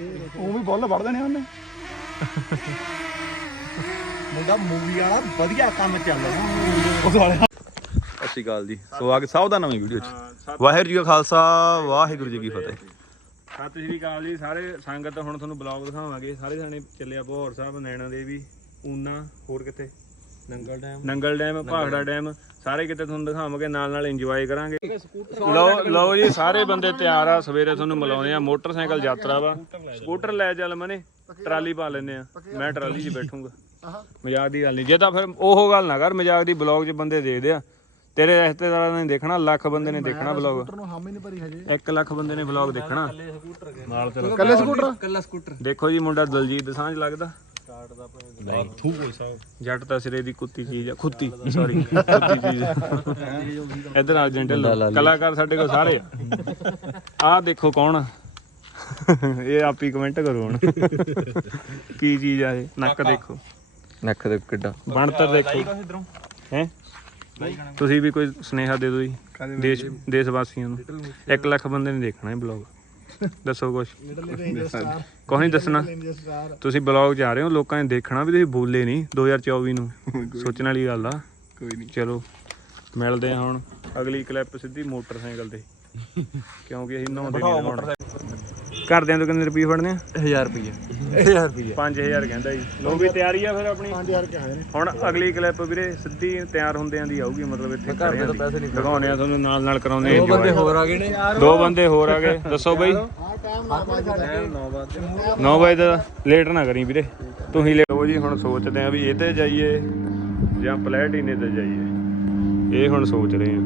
ਉਹ ਵੀ ਬੁੱਲ ਵੜ ਦੇਣੇ ਉਹਨੇ। ਮੁੰਡਾ ਮੂਵੀ ਵਾਲਾ ਵਧੀਆ ਕੰਮ ਚੱਲ ਰਿਹਾ ਉਹ ਸਾਲੇ ਸਤਿ ਸ਼੍ਰੀ ਅਕਾਲ ਜੀ। ਸਵਾਗਤ ਸਭ ਦਾ ਨਵੀਂ ਵੀਡੀਓ 'ਚ। ਵਾਹਿਗੁਰੂ ਜੀ ਕਾ ਖਾਲਸਾ ਵਾਹਿਗੁਰੂ ਜੀ ਕੀ ਫਤਿਹ। ਸਤਿ ਸ਼੍ਰੀ ਅਕਾਲ ਜੀ ਸਾਰੇ ਸੰਗਤ ਹੁਣ ਤੁਹਾਨੂੰ ਬਲੌਗ ਦਿਖਾਵਾਂਗੇ। ਸਾਰੇ ਜਾਣੇ ਚੱਲਿਆ ਭੌਰ ਸਾਹਿਬ ਨੈਣਾ ਦੇਵੀ ਊਨਾ ਹੋਰ ਕਿੱਥੇ? Nangal dam. Nangal dam Bhakra dam. ਸਾਰੇ ਕਿਤੇ ਤੁਹਾਨੂੰ ਦਿਖਾਵਾਂਗੇ ਨਾਲ ਨਾਲ ਇੰਜੋਏ ਕਰਾਂਗੇ। ਲਓ ਲਓ ਜੀ ਸਾਰੇ ਬੰਦੇ ਤਿਆਰ ਆ ਸਵੇਰੇ ਤੁਹਾਨੂੰ ਮਿਲਾਉਂਦੇ ਆ। ਮੋਟਰਸਾਈਕਲ ਯਾਤਰਾ ਵਾ। ਸਕੂਟਰ ਲੈ ਚੱਲ ਮਨੇ ਟਰਾਲੀ ਪਾ ਲੈਨੇ ਆ। ਮੈਂ ਟਰਾਲੀ 'ਚ ਬੈਠੂੰਗਾ। ਮਜ਼ਾਕ ਦੀ ਗੱਲ ਨਹੀਂ ਜੇ ਤਾਂ ਫਿਰ ਉਹ ਗੱਲ ਨਾ ਕਰ ਮਜ਼ਾਕ ਦੀ ਬਲੌਗ 'ਚ ਬੰਦੇ ਦੇਖਦੇ ਆ। ਤੇਰੇ ਰਿਸ਼ਤੇਦਾਰਾਂ ਨੇ ਦੇਖਣਾ ਲੱਖ ਬੰਦੇ ਨੇ ਦੇਖਣਾ ਬਲੌਗ। ਨੂੰ ਹਾਮੀ ਨਹੀਂ ਭਰੀ ਹਜੇ। 1 ਲੱਖ ਬੰਦੇ ਨੇ ਬਲੌਗ ਦੇਖਣਾ। ਕੱਲੇ ਸਕੂਟਰ ਦੇਖੋ ਜੀ ਮੁੰਡਾ ਦਲਜੀਤ ਦਸਾਂਝ ਲੱਗਦਾ। ਜੱਟ ਤਾਂ ਸਿਰੇ ਦੀ ਕੁੱਤੀ ਚੀਜ਼ ਆ ਖੁੱਤੀ ਸੌਰੀ ਕੁੱਤੀ ਚੀਜ਼ ਆ। ਇੱਧਰ ਅਰਜੈਂਟਲ ਕਲਾਕਾਰ ਸਾਡੇ ਕੋਲ ਸਾਰੇ ਆ। ਆਹ ਦੇਖੋ ਕੌਣ? ਆ ਇਹ ਆਪ ਹੀ ਕਮੈਂਟ ਕਰੋ ਹੁਣ। ਕੀ ਚੀਜ਼ ਆ ਇਹ? ਨੱਕ ਦੇਖੋ। ਨੱਕ ਦੇ ਕਿੱਡਾ। ਬਣਤਰ ਦੇਖੋ। ਹੈ? ਤੁਸੀਂ ਵੀ ਕੋਈ ਸੁਨੇਹਾ ਦੇ ਦਿਓ ਜੀ। ਦੇਸ਼ ਦੇਸ਼ ਵਾਸੀਆਂ ਨੂੰ। 1 ਲੱਖ ਬੰਦੇ ਨੇ ਦੇਖਣਾ ਇਹ ਬਲੌਗ ਦੱਸੋ ਕੁਛ? ਕੁਛ ਨਹੀਂ ਦੱਸਣਾ? ਤੁਸੀਂ ਬਲੌਗ 'ਚ ਆ ਰਹੇ ਹੋ ਲੋਕਾਂ ਨੇ ਦੇਖਣਾ ਵੀ ਤੁਸੀਂ ਬੋਲੇ ਨਹੀਂ 2024 ਨੂੰ। ਸੋਚਣ ਵਾਲੀ ਗੱਲ ਆ। ਕੋਈ ਨਹੀਂ ਚਲੋ ਮਿਲਦੇ ਆ ਹੁਣ। ਅਗਲੀ ਕਲਿੱਪ ਸਿੱਧੀ ਮੋਟਰਸਾਈਕਲ ਤੇ। ਕਿਉਂਕਿ ਅਸੀਂ ਨਹਾਉਂਦੇ ਨਹੀਂ ਹੁਣ ਘਰਦਿਆਂ ਤੋਂ ਕਿੰਨੇ ਰੁਪਏ ਫੜਨੇ ਆ? 1000 ਰੁਪਏ 1000 ਰੁਪਏ 5000 ਕਹਿੰਦਾ ਜੀ। ਲੋ ਵੀ ਤਿਆਰੀ ਆ ਫਿਰ ਆਪਣੀ। 5000 ਕੇ ਆਏ ਨੇ ਹੁਣ ਅਗਲੀ ਕਲਿੱਪ ਵੀਰੇ ਸਿੱਧੀ ਤਿਆਰ ਹੁੰਦਿਆਂ ਦੀ ਆਊਗੀ ਮਤਲਬ ਇੱਥੇ ਘਰ ਦੇ। ਤਾਂ ਪੈਸੇ ਨਹੀਂ ਦਿਖਾਉਣੇ ਆ ਤੁਹਾਨੂੰ ਨਾਲ ਨਾਲ ਕਰਾਉਂਦੇ ਆ enjoy। ਹੋਰ ਆ ਗਏ ਨੇ। ਦੋ ਬੰਦੇ ਹੋਰ ਆ ਗਏ। ਦੱਸੋ ਬਈ। ਟਾਈਮ ਨਾ ਬਾਜੀ 9 ਵਜੇ ਦਾ। ਲੇਟ ਨਾ ਕਰੀ ਵੀਰੇ। ਤੂੰ ਹੀ ਲੇਟ ਹੋ ਜੀ ਹੁਣ ਸੋਚਦੇ ਆ ਵੀ ਇਹ ਤੇ ਜਾਈਏ ਜਾਂ ਪਲੈਟੀਨੇ ਤੇ ਜਾਈਏ। ਇਹ ਹੁਣ ਸੋਚ ਰਹੇ ਆ।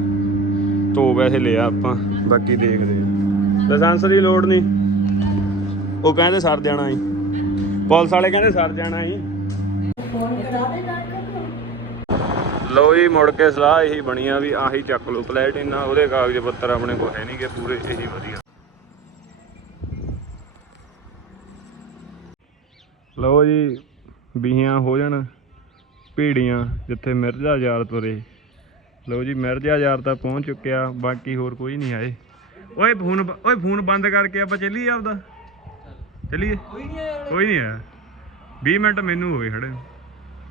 ਤੋ ਵੈਸੇ ਲਿਆ ਆਪਾਂ ਬਾਕੀ ਦੇਖਦੇ ਆ। ਲਾਇਸੈਂਸ ਦੀ ਲੋੜ ਨਹੀਂ। ਉਹ ਕਹਿੰਦੇ ਸਰ ਜਾਣਾ ਹੀ ਪੁਲਿਸ ਵਾਲੇ ਕਹਿੰਦੇ ਸਰ ਜਾਣਾ ਹੀ ਲੋ ਜੀ, ਮੁੜ ਕੇ ਸਲਾਹ ਇਹੀ ਬਣੀ ਆ ਵੀ ਆਹੀ ਚੱਕ ਲਓ ਪਲੈਟੀਨਾ ਉਹਦੇ ਕਾਗਜ਼ ਪੱਤਰ ਆਪਣੇ ਕੋਲ ਹੈ ਨਹੀਂਗੇ ਪੂਰੇ, ਇਹੀ ਵਧੀਆ। ਲਓ ਜੀ, ਬੀਹੀਆਂ ਹੋ ਜਾਣ, ਭੀੜੀਆਂ ਜਿੱਥੇ ਮਿਰਜ਼ਾ ਯਾਰ ਤੁਰੇ। ਲਓ ਜੀ, ਮਿਰਜ਼ਾ ਯਾਰ ਤਾਂ ਪਹੁੰਚ ਚੁੱਕਿਆ, ਬਾਕੀ ਹੋਰ ਕੋਈ ਨਹੀਂ ਆਏ। ਓਏ, ਫੋਨ ਬ- ਓਏ, ਫੋਨ ਬੰਦ ਕਰਕੇ ਆਪਾਂ ਚੱਲੀਏ ਆਪਦਾ। ਚੱਲੀਏ? ਕੋਈ ਨਹੀਂ ਆਇਆ ਕੋਈ ਨਹੀਂ ਆਇਆ। 20 ਮਿੰਟ ਮੈਨੂੰ ਹੋ ਗਏ ਖੜੇ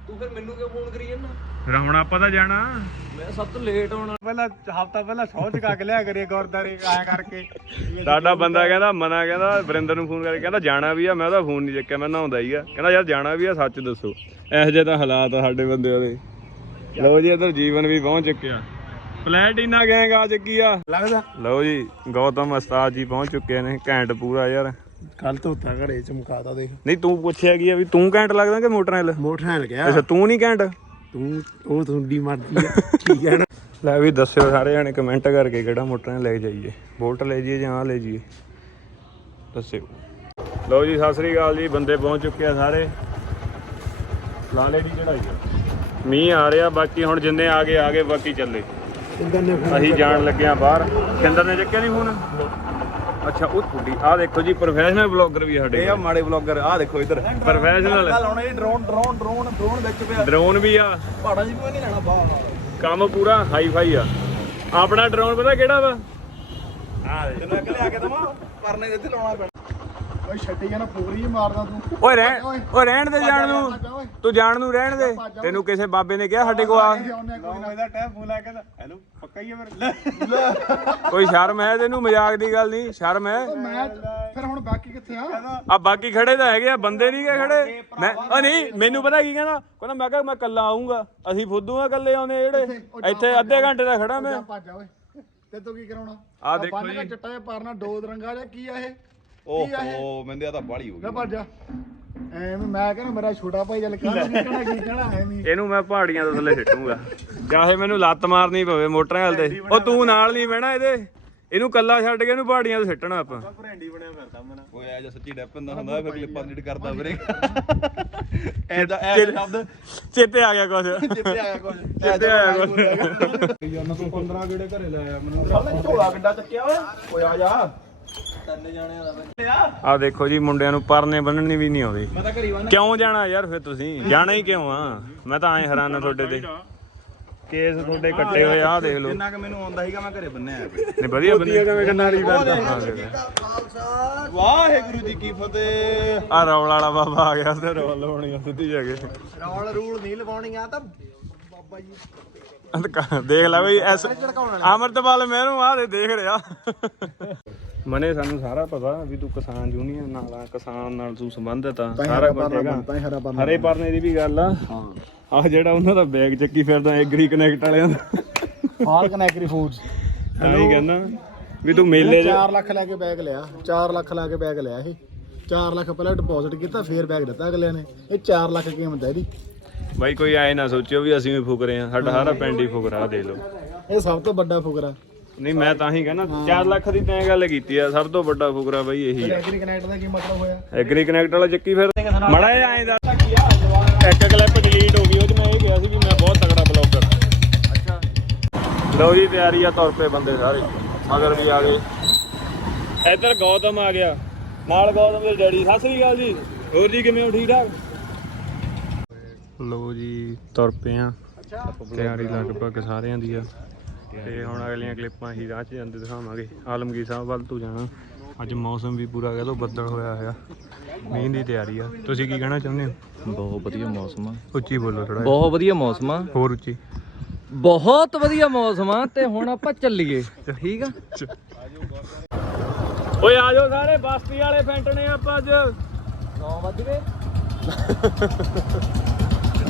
ਤੂੰ ਫਿਰ ਮੈਨੂੰ ਕਿਉਂ ਫੋਨ ਕਰੀ ਜਾਂਦਾ? ਫਿਰ ਹੁਣ ਆਪਾਂ ਤਾਂ ਜਾਣਾ। ਮੈਂ ਸਭ ਤੋਂ ਲੇਟ ਆਉਣਾ। ਪਹਿਲਾਂ ਹਫਤਾ ਪਹਿਲਾਂ ਸੌ ਚਕਾ ਕੇ ਲਿਆ ਕਰੇ ਗੁਰਦਾਰੇ ਆਇਆ ਕਰਕੇ। ਸਾਡਾ ਬੰਦਾ ਕਹਿੰਦਾ ਮਨਾ ਕਹਿੰਦਾ ਵਰਿੰਦਰ ਨੂੰ ਫੋਨ ਕਰਕੇ ਕਹਿੰਦਾ ਜਾਣਾ ਵੀ ਆ। ਮੈਂ ਉਹਦਾ ਫੋਨ ਨਹੀਂ ਚੱਕਿਆ ਮੈਂ ਨਹਾਉਂਦਾ ਹੀ ਆ। ਕਹਿੰਦਾ ਯਾਰ ਜਾਣਾ ਵੀ ਆ ਸੱਚ ਦੱਸੋ। ਇਹੋ ਜਿਹੇ ਤਾਂ ਹਾਲਾਤ ਆ ਸਾਡੇ ਬੰਦਿਆਂ ਦੇ। ਲਓ ਜੀ ਇਧਰ ਜੀਵਨ ਵੀ ਪਹੁੰਚ ਚੁੱਕਿਆ। ਪਲੈਟੀਨਾ ਗੈਂਗ ਆ ਚੁੱਕੀ ਆ। ਲੱਗਦਾ। ਲਓ ਜੀ ਗੌਤਮ ਉਸਤਾਦ ਜੀ ਪਹੁੰਚ ਚੁੱਕੇ ਨੇ ਘੈਂਟ ਪੂਰਾ ਯਾਰ। ਕੱਲ ਤੋਂ ਉੱਤਾ ਘਰੇ ਚਮਕਾਤਾ ਦੇਖ। ਨਹੀਂ ਤੂੰ ਪੁੱਛਿਆ ਕੀ ਆ ਵੀ ਤੂੰ ਘੈਂਟ ਲੱਗਦਾ ਕਿ ਮੋਟਰਸਾਈਕਲ? ਮੋਟਰਸਾਈਕਲ ਗਿਆ। ਅੱਛਾ ਤੂੰ ਨਹੀਂ ਘੈਂਟ? ਤੂੰ ਉਹ ਤੁਹਾਡੀ ਮਰਜ਼ੀ ਆ ਠੀਕ ਹੈ ਨਾ? ਲੈ ਵੀ ਦੱਸਿਓ ਸਾਰੇ ਜਣੇ ਕਮੈਂਟ ਕਰਕੇ ਕਿਹੜਾ ਮੋਟਰ ਲੈ ਜਾਈਏ। ਬੋਲਟ ਲੈ ਜਾਈਏ ਜਾਂ ਆ ਲੈ ਜਾਈਏ। ਦੱਸਿਓ। ਲਓ ਜੀ ਸਤਿ ਸ੍ਰੀ ਅਕਾਲ ਜੀ ਬੰਦੇ ਪਹੁੰਚ ਚੁੱਕੇ ਆ ਸਾਰੇ। ਲਾਲੇ ਦੀ ਚੜਾਈ ਆ ਮੀਂਹ ਆ ਰਿਹਾ ਬਾਕੀ ਹੁਣ ਜਿੰਨੇ ਆ ਗਏ ਆ ਗਏ ਬਾਕੀ ਚੱਲੇ। ਅਸੀਂ ਜਾਣ ਲੱਗੇ ਆ ਬਾਹਰ। ਕਿੰਦਰ ਨੇ ਚੱਕਿਆ ਨਹੀਂ ਫੋਨ? ਅੱਛਾ ਉਹ ਤੁਹਾਡੀ ਆ ਦੇਖੋ ਜੀ ਪ੍ਰੋਫੈਸ਼ਨਲ ਬਲੌਗਰ ਵੀ ਸਾਡੇ ਇਹ ਆ ਮਾੜੇ ਬਲੌਗਰ ਆ ਦੇਖੋ ਇੱਧਰ। ਪ੍ਰੋਫੈਸ਼ਨਲ ਲਾਉਣਾ ਇਹ ਡਰੋਨ ਡਰੋਨ ਡਰੋਨ ਡਰੋਨ ਵਿੱਚ ਪਿਆ। ਡਰੋਨ ਵੀ ਆ। ਪਹਾੜਾਂ 'ਚ ਵੀ ਨਹੀਂ ਲੈਣਾ ਬਾਹਰ ਕੰਮ ਪੂਰਾ ਹਾਈ ਫਾਈ ਆ। ਆਪਣਾ ਡਰੋਨ ਪਤਾ ਕਿਹੜਾ ਵਾ? ਤੈਨੂੰ ਅੱਗੇ ਲਿਆ ਕੇ ਦਵਾਂ ਪਰਨੇ ਦੇ ਇੱਥੇ ਲਾਉਣਾ ਪੈਣਾ। ਓਏ ਛੱਡੀ ਨਾ ਪੂਰੀ ਹੀ ਮਾਰਦਾ ਤੂੰ। ਓਏ ਰਹਿਣ ਓਏ ਰਹਿਣ ਦੇ ਜਾਣ ਨੂੰ। ਓਏ। ਤੂੰ ਜਾਣ ਨੂੰ ਰਹਿਣ ਦੇ। ਤੈਨੂੰ ਕਿਸੇ ਬਾਬੇ ਨੇ ਕਿਹਾ ਸਾਡੇ ਕੋਲ ਆ। ਉਹਨੇ ਕੋਈ ਨਾ। ਇਹਦਾ ਟਾਈਮ ਫੋਨ ਲਾ ਕੇ ਹੈਲੋ ਪੱਕਾ ਹੀ ਹੈ ਫਿਰ? ਕੋਈ ਸ਼ਰਮ ਹੈ ਤੈਨੂੰ ਮਜ਼ਾਕ ਦੀ ਗੱਲ ਨਹੀਂ ਸ਼ਰਮ ਹੈ। ਮੈਂ ਫਿਰ ਹੁਣ ਬਾਕੀ ਕਿੱਥੇ ਆ? ਆ ਬਾਕੀ ਖੜੇ ਤਾਂ ਹੈਗੇ ਆ ਬੰਦੇ ਨਹੀਂ ਗਏ ਖੜੇ। ਮੈਂ ਉਹ ਨਹੀਂ ਮੈਨੂੰ ਪਤਾ ਕੀ ਕਹਿੰਦਾ? ਕਹਿੰਦਾ ਮੈਂ ਕਿਹਾ ਮੈਂ ਕੱਲਾ ਆਉਂਗਾ ਅਸੀਂ ਫੁੱਦੂ ਆ ਇਕੱਲੇ ਆਉਂਦੇ ਜਿਹੜੇ। ਇੱਥੇ ਅੱਧੇ ਘੰਟੇ ਦਾ ਖੜਾ ਮੈਂ। ਜਾ ਭੱਜ ਜਾ ਓਏ। ਤੇ ਤੂੰ ਕੀ ਕਰਾਉਣਾ? ਆਹ ਦੇਖੋ ਜੀ। ਚਿੱਟਾ ਜਿਹਾ ਪਾਰਨਾ ਦੋ ਰੰਗਾ ਜਿਹਾ ਕੀ ਆ ਇਹ? ਓਹੋ ਮੈਂਦੇ ਆ ਤਾਂ ਬਾਲੀ ਹੋ ਗਈ ਭੱਜ ਜਾ। ਐਵੇਂ ਮੈਂ ਕਹਿੰਦਾ ਮੇਰਾ ਛੋਟਾ ਭਾਈ ਜਲ ਕਹਿਣਾ ਕੀ ਕਹਿਣਾ ਕੀ ਕਹਿਣਾ ਐਵੇਂ ਇਹਨੂੰ ਮੈਂ ਪਹਾੜੀਆਂ ਤੋਂ ਥੱਲੇ ਸਿੱਟੂਗਾ ਚਾਹੇ ਮੈਨੂੰ ਲੱਤ ਮਾਰਨੀ ਪਵੇ ਮੋਟਰਸਾਈਕਲ ਤੇ। ਉਹ ਤੂੰ ਨਾਲ ਨਹੀਂ ਬਹਿਣਾ ਇਹਦੇ। ਇਹਨੂੰ ਕੱਲਾ ਛੱਡ ਕੇ ਇਹਨੂੰ ਪਹਾੜੀਆਂ ਤੋਂ ਸਿੱਟਣਾ ਆਪਾਂ। ਓਏ ਆ ਜਾ ਸੱਚੀ ਡੈਪਨ ਦਾ ਹੁੰਦਾ ਫਿਰ ਕਲਿੱਪਾਂ ਐਡਿਟ ਕਰਦਾ ਵੀਰੇ। ਐਦਾ ਐ ਸ਼ਬਦ ਚੇਤੇ ਆ ਗਿਆ ਕੁਝ ਜਿੱਤੇ ਆਇਆ ਕੁਝ ਚੇਤੇ ਆਇਆ ਕੁਝ ਯਾਰ ਤੂੰ 15 ਗੇੜੇ ਘਰੇ ਲੈ ਆ ਮੈਨੂੰ ਸਾਲੇ ਝੋਲਾ ਕਿੱਡਾ ਚੱਕਿਆ ਓਏ। ਓਏ ਆ ਜਾ। ਤਿੰਨ ਜਾਣਿਆਂ ਦਾ ਆ ਦੇਖੋ ਜੀ ਮੁੰਡਿਆਂ ਨੂੰ ਪਰਨੇ ਬੰਨਣੀ ਵੀ ਨਹੀਂ ਆਉਂਦੀ। ਮੈਂ ਤਾਂ ਘਰੀ ਵੰਨ ਕਿਉਂ ਜਾਣਾ ਯਾਰ ਫਿਰ ਤੁਸੀਂ? ਜਾਣਾ ਹੀ ਕਿਉਂ ਆ? ਮੈਂ ਤਾਂ ਐ ਹੈਰਾਨ ਆ ਤੁਹਾਡੇ ਤੇ। ਕੇਸ ਤੁਹਾਡੇ ਕੱਟੇ ਹੋਏ ਆ ਦੇਖ ਲਓ। ਜਿੰਨਾ ਕਿ ਮੈਨੂੰ ਆਉਂਦਾ ਸੀਗਾ ਮੈਂ ਘਰੇ ਬੰਨਿਆ ਨੇ ਵਧੀਆ ਬੰਦੇ ਵਾਹਿਗੁਰੂ ਜੀ ਕੀ ਫਤਿਹ। ਆ ਰੌਲ ਵਾਲਾ ਬਾਬਾ ਆ ਗਿਆ ਤੇ ਰੌਲ ਸਿੱਧੀ ਜਾ ਕੇ। ਰੌਲ ਰੂਲ ਨਹੀਂ ਲਵਾਉਣੀਆਂ ਤਾਂ ਬਾਬਾ ਜੀ। ਦੇਖ ਲੈ ਬਈ ਐਸ ਅਮਰਤਪਾਲ ਮੈਨੂੰ ਆ ਦੇ ਦੇਖ ਰਿਹਾ। ਮਨੇ ਸਾਨੂੰ ਸਾਰਾ ਪਤਾ ਵੀ ਤੂੰ ਕਿਸਾਨ ਯੂਨੀਅਨ ਨਾਲ ਆ ਕਿਸਾਨ ਨਾਲ ਤੂੰ ਸੰਬੰਧਿਤ ਆ ਸਾਰਾ ਕੁਝ ਹੈਗਾ। ਹਰਾ ਪਰਨਾ ਦੀ ਵੀ ਗੱਲ ਆ। ਹਾਂ। ਆ ਜਿਹੜਾ ਉਹਨਾਂ ਦਾ ਬੈਗ ਚੱਕੀ ਫਿਰਦਾ ਐਗਰੀ ਕਨੈਕਟ ਵਾਲਿਆਂ ਦਾ। ਫਾਲਕਨ ਐਗਰੀ ਫੂਡਸ ਆਹੀ ਕਹਿੰਦਾ ਵੀ ਤੂੰ ਮੇਲੇ 'ਚ 4 ਲੱਖ ਲੈ ਕੇ ਬੈਗ ਲਿਆ 4 ਲੱਖ ਲਾ ਕੇ ਬੈਗ ਲਿਆ ਇਹ। 4 ਲੱਖ ਪਹਿਲਾਂ ਡਿਪੋਜ਼ਿਟ ਕੀਤਾ ਫੇਰ ਬੈਗ ਦਿੱਤਾ ਅਗਲਿਆਂ ਨੇ। ਇਹ 4 ਲੱਖ ਕੀਮਤ ਹੈ ਇਹਦੀ? ਬਾਈ ਕੋਈ ਆਏ ਨਾ ਸੋਚਿਓ ਵੀ ਅਸੀਂ ਵੀ ਫੁਕਰੇ ਆ ਸਾਡਾ ਸਾਰਾ ਪਿੰਡ ਹੀ ਫੁਕਰਾ ਦੇ ਲਓ। ਇਹ ਸਭ ਤੋਂ ਵੱਡਾ ਫੁਕਰਾ। ਨਹੀਂ ਮੈਂ ਤਾਂ ਹੀ ਕਹਿੰਦਾ 4 ਲੱਖ ਦੀ ਤੈਂ ਗੱਲ ਕੀਤੀ ਆ। ਸਭ ਤੋਂ ਵੱਡਾ ਫੁਕਰਾ ਬਾਈ ਇਹੀ ਆ। ਐਗਰੀ ਕਨੈਕਟ ਦਾ ਕੀ ਮਤਲਬ ਹੋਇਆ? ਐਗਰੀ ਕਨੈਕਟ ਵਾਲਾ ਚੱਕੀ ਫਿਰ। ਮੜਾ ਜਿਹਾ ਐਂ ਦੱਸ। ਇੱਕ ਕਲਿੱਪ ਡਿਲੀਟ ਹੋ ਗਈ ਉਹ 'ਚ ਮੈਂ ਇਹ ਕਿਹਾ ਸੀ ਵੀ ਮੈਂ ਬਹੁਤ ਤਗੜਾ ਬਲੌਗਰ ਅੱਛਾ। ਲਓ ਜੀ ਤਿਆਰੀ ਆ ਤੌਰ ਤੇ ਬੰਦੇ ਸਾਰੇ। ਮਗਰ ਵੀ ਆ ਗਏ। ਇੱਧਰ ਗੌਤਮ ਆ ਗਿਆ। ਨਾਲ ਗੌਤਮ ਦੇ ਡੈਡੀ। ਸਤਿ ਸ੍ਰੀ ਅਕਾਲ ਜੀ। ਹੋਰ ਜੀ ਕਿਵੇਂ ਹੋ? ਠੀਕ ਠਾਕ? ਲਓ ਜੀ ਤੁਰ ਪਏ ਆ। ਤਿਆਰੀ ਲਗਭਗ ਸਾਰਿਆਂ ਦੀ ਆ। ਤੇ ਹੁਣ ਅਗਲੀਆਂ ਕਲਿੱਪਾਂ ਹੀ ਰਾਹ 'ਚ ਜਾਂਦੇ ਦਿਖਾਵਾਂਗੇ। ਆਲਮਗੀਰ ਸਾਹਿਬ ਵੱਲ ਤੂੰ ਜਾਣਾ। ਅੱਜ ਮੌਸਮ ਵੀ ਪੂਰਾ ਕਹਿ ਲੋ ਬੱਦਲ ਹੋਇਆ ਹੋਇਆ। ਮੀਂਹ ਦੀ ਤਿਆਰੀ ਆ। ਤੁਸੀਂ ਕੀ ਕਹਿਣਾ ਚਾਹੁੰਦੇ ਹੋ? ਬਹੁਤ ਵਧੀਆ ਮੌਸਮ ਆ। ਉੱਚੀ ਬੋਲੋ ਥੋੜਾ ਬਹੁਤ ਵਧੀਆ ਮੌਸਮ ਆ। ਹੋਰ ਉੱਚੀ। ਬਹੁਤ ਵਧੀਆ ਮੌਸਮ ਆ। ਤੇ ਹੁਣ ਆਪਾਂ ਚੱਲੀਏ। ਠੀਕ ਆ? ਓਏ ਆ ਜਾਓ ਸਾਰੇ। ਬਸਤੀ ਵਾਲੇ ਫੈਂਟਣੇ ਆਪਾਂ ਅੱਜ। 9 ਵਜ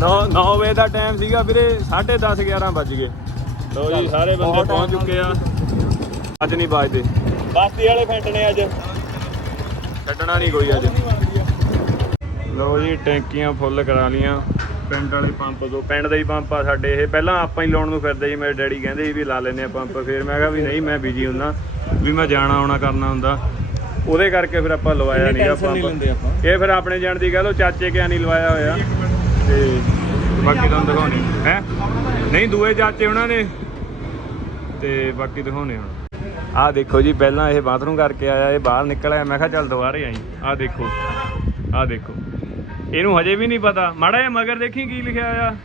9 9 ਵਜੇ ਦਾ ਟਾਈਮ ਸੀਗਾ ਵੀਰੇ 10:30 11 ਵੱਜ ਗਏ। ਲੋ ਜੀ ਸਾਰੇ ਬੰਦੇ ਪਹੁੰਚ ਚੁੱਕੇ ਆ। ਅੱਜ ਨਹੀਂ ਵੱਜਦੇ। ਬਸਤੀ ਵਾਲੇ ਫੈਂਟਣੇ ਅੱਜ। ਛੱਡਣਾ ਨਹੀਂ ਕੋਈ ਅੱਜ। ਲੋ ਜੀ ਟੈਂਕੀਆਂ ਫੁੱਲ ਕਰਾ ਲੀਆਂ ਪਿੰਡ ਵਾਲੇ ਪੰਪ ਤੋਂ ਪਿੰਡ ਦਾ ਹੀ ਪੰਪ ਆ ਸਾਡੇ ਇਹ। ਪਹਿਲਾਂ ਆਪਾਂ ਹੀ ਲਾਉਣ ਨੂੰ ਫਿਰਦੇ ਸੀ ਮੇਰੇ ਡੈਡੀ ਕਹਿੰਦੇ ਸੀ ਵੀ ਲਾ ਲੈਨੇ ਆ ਪੰਪ। ਫਿਰ ਮੈਂ ਕਿਹਾ ਵੀ ਨਹੀਂ ਮੈਂ ਬਿਜ਼ੀ ਹੁੰਦਾ ਵੀ ਮੈਂ ਜਾਣਾ ਆਉਣਾ ਕਰਨਾ ਹੁੰਦਾ। ਉਹਦੇ ਕਰਕੇ ਫਿਰ ਆਪਾਂ ਲਵਾਇਆ ਨਹੀਂਗਾ ਪੰਪ। ਇਹ ਫਿਰ ਆਪਣੇ ਜਾਣ ਦੀ ਗੱਲ ਉਹ ਚਾਚੇ ਕਿਆ ਨਹੀਂ ਲਵਾਇਆ ਹੋਇਆ। ਤੇ ਬਾਕੀ ਤੁਹਾਨੂੰ ਦਿਖਾਉਣੇ। ਹੈ? ਨਹੀਂ, ਦੂਏ ਚਾਚੇ ਉਹਨਾਂ ਨੇ। ਤੇ ਬਾਕੀ ਦਿਖਾਉਣੇ ਹੁਣ। ਆਹ ਦੇਖੋ ਜੀ, ਪਹਿਲਾਂ ਇਹ ਬਾਥਰੂਮ ਕਰਕੇ ਆਇਆ, ਇਹ ਬਾਹਰ ਨਿਕਲ ਆਇਆ। ਮੈਂ ਕਿਹਾ ਚੱਲ ਦੁਬਾਰੇ ਆਈ। ਆਹ ਦੇਖੋ ਆਹ ਦੇਖੋ। ਇਹਨੂੰ ਹਜੇ ਵੀ ਨਹੀਂ ਪਤਾ। ਮਾੜਾ ਜਿਹਾ ਮਗਰ ਦੇਖੀ ਕੀ ਲਿਖਿਆ ਆ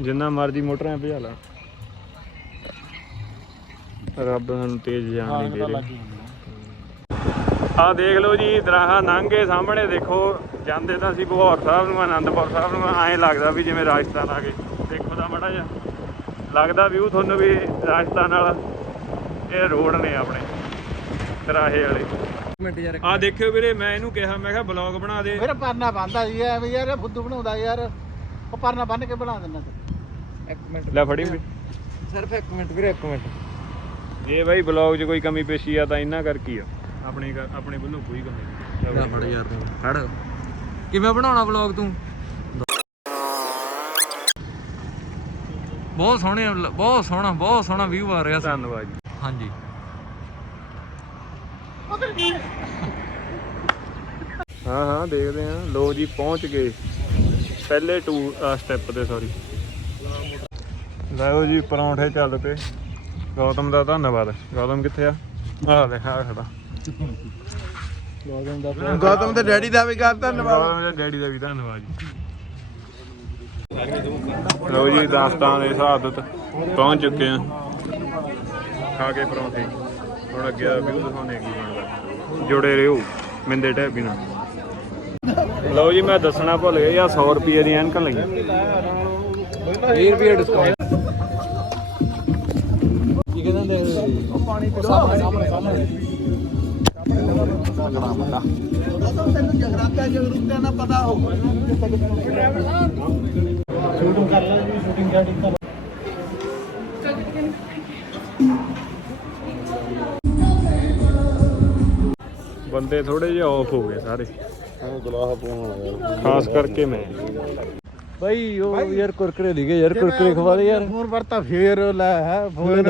ਜਿੰਨਾ ਮਰਜ਼ੀ ਮੋਟਰਾਂ ਭਜਾ ਲਾ। ਰੱਬ ਸਾਨੂੰ ਤੇਜ਼ ਜਾਣ ਨਹੀਂ ਦੇ ਰਿਹਾ। ਆ ਦੇਖ ਲਓ ਜੀ, ਦਰਾਹਾ ਨੰਗੇ ਸਾਹਮਣੇ ਦੇਖੋ। ਜਾਂਦੇ ਤਾਂ ਅਸੀਂ ਬਹੌਰ ਸਾਹਿਬ ਨੂੰ ਆਨੰਦਪੁਰ ਸਾਹਿਬ ਨੂੰ ਐਂ ਲੱਗਦਾ ਵੀ ਜਿਵੇਂ ਰਾਜਸਥਾਨ ਆ ਗਏ। ਦੇਖੋ ਤਾਂ ਮੜਾ ਜਿਹਾ। ਲੱਗਦਾ ਵਿਊ ਤੁਹਾਨੂੰ ਵੀ ਰਾਜਸਥਾਨ ਵਾਲਾ ਇਹ ਰੋਡ ਨੇ ਆਪਣੇ ਦਰਾਹੇ ਵਾਲੇ। ਮਿੰਟ ਯਾਰ ਆ ਦੇਖਿਓ ਵੀਰੇ ਮੈਂ ਇਹਨੂੰ ਕਿਹਾ ਮੈਂ ਕਿਹਾ ਬਲੌਗ ਬਣਾ ਦੇ। ਫਿਰ ਪਰਨਾ ਬੰਦਾ ਸੀ ਐ ਵੀ ਯਾਰ ਇਹ ਫੁੱਦੂ ਬਣਾਉਂਦਾ ਯਾਰ। ਉਹ ਪਰਨਾ ਬੰਨ ਕੇ ਬਣਾ ਦਿੰਦਾ। ਇੱਕ ਮਿੰਟ। ਲੈ ਫੜੀ ਵੀ। ਸਿਰਫ ਇੱਕ ਮਿੰਟ ਵੀਰੇ ਇੱਕ ਮਿੰਟ। ਜੇ ਬਾਈ ਬਲੌਗ 'ਚ ਕੋਈ ਕਮੀ ਪੇਸ਼ੀ ਆ ਤਾਂ ਇੰਨਾ ਕਰਕੇ ਆ। ਆਪਣੇ ਆਪਣੇ ਵੱਲੋਂ ਕੋਈ ਕਮੀ ਲੈ ਨਹੀਂ ਫੜ ਯਾਰ ਫੜ। ਕਿਵੇਂ ਬਣਾਉਣਾ ਵਲੌਗ ਤੂੰ? ਬਹੁਤ ਸੋਹਣੇ ਬਹੁਤ ਸੋਹਣਾ ਬਹੁਤ ਸੋਹਣਾ ਵਿਊ ਆ ਰਿਹਾ ਧੰਨਵਾਦ ਜੀ। ਹਾਂਜੀ। ਹਾਂ ਹਾਂ ਦੇਖਦੇ ਹਾਂ। ਲੋ ਜੀ ਪਹੁੰਚ ਗਏ। ਪਹਿਲੇ ਟੂ ਸਟੈਪ ਤੇ ਸੌਰੀ ਲਓ ਜੀ ਪਰੌਂਠੇ ਚੱਲ ਪਏ। ਗੌਤਮ ਦਾ ਧੰਨਵਾਦ। ਗੌਤਮ ਕਿੱਥੇ ਆ? ਆ ਖੜਾ। ਗੌਤਮ ਦੇ ਡੈਡੀ ਦਾ ਵੀ ਕਰ ਗੌਤਮ ਦੇ ਡੈਡੀ ਦਾ ਵੀ ਧੰਨਵਾਦ ਜੀ। ਲਓ ਜੀ ਦਾਸਤਾਨ ਦੇ ਸ਼ਹਾਦਤ ਪਹੁੰਚ ਚੁੱਕੇ ਆ। ਖਾ ਕੇ ਪਰੌਂਠੇ। ਹੁਣ ਅੱਗੇ ਦਾ ਵਿਊ ਦਿਖਾਉਣੇ ਕੀ ਬਣਦਾ। ਜੁੜੇ ਰਹੋ ਮਿੰਦੇ ਢੈਬੀ ਨਾਲ। ਲਓ ਜੀ ਮੈਂ ਦੱਸਣਾ ਭੁੱਲ ਗਿਆ ਯਾ 100 ਰੁਪਏ ਦੀ ਐਨਕ ਲਈ 20 ਰੁਪਏ ਡਿਸਕਾਊਂਟ ਕੀ ਕਹਿੰਦੇ ਉਹ ਪਾਣੀ ਸਾਹਮਣੇ ਸਾਹਮਣੇ ਸਾਹਮਣੇ ਤੈਨੂੰ ਜਗਰਾਤਾ ਜਗਰੂਤਾ ਨਾ ਪਤਾ ਹੋ ਸ਼ੂਟਿੰਗ ਕਰ ਲੈ ਜੀ ਸ਼ੂਟਿੰਗ ਸ਼ਾਟਿੰਗ ਕਰ ਬੰਦੇ ਥੋੜੇ ਜਿਹਾ ਆਫ ਹੋ ਗਏ ਸਾਰੇ ਖਾਸ ਕਰਕੇ ਮੈਂ ਭਾਈ ਉਹ ਯਾਰ ਕੁਰਕਰੇ ਦਿਗੇ ਯਾਰ ਕੁਰਕਰੇ ਖਵਾ ਦੇ ਯਾਰ। ਫੋਨ ਵਰਤਾ ਫੇਰ ਲੈ ਹੈ ਫੋਨ।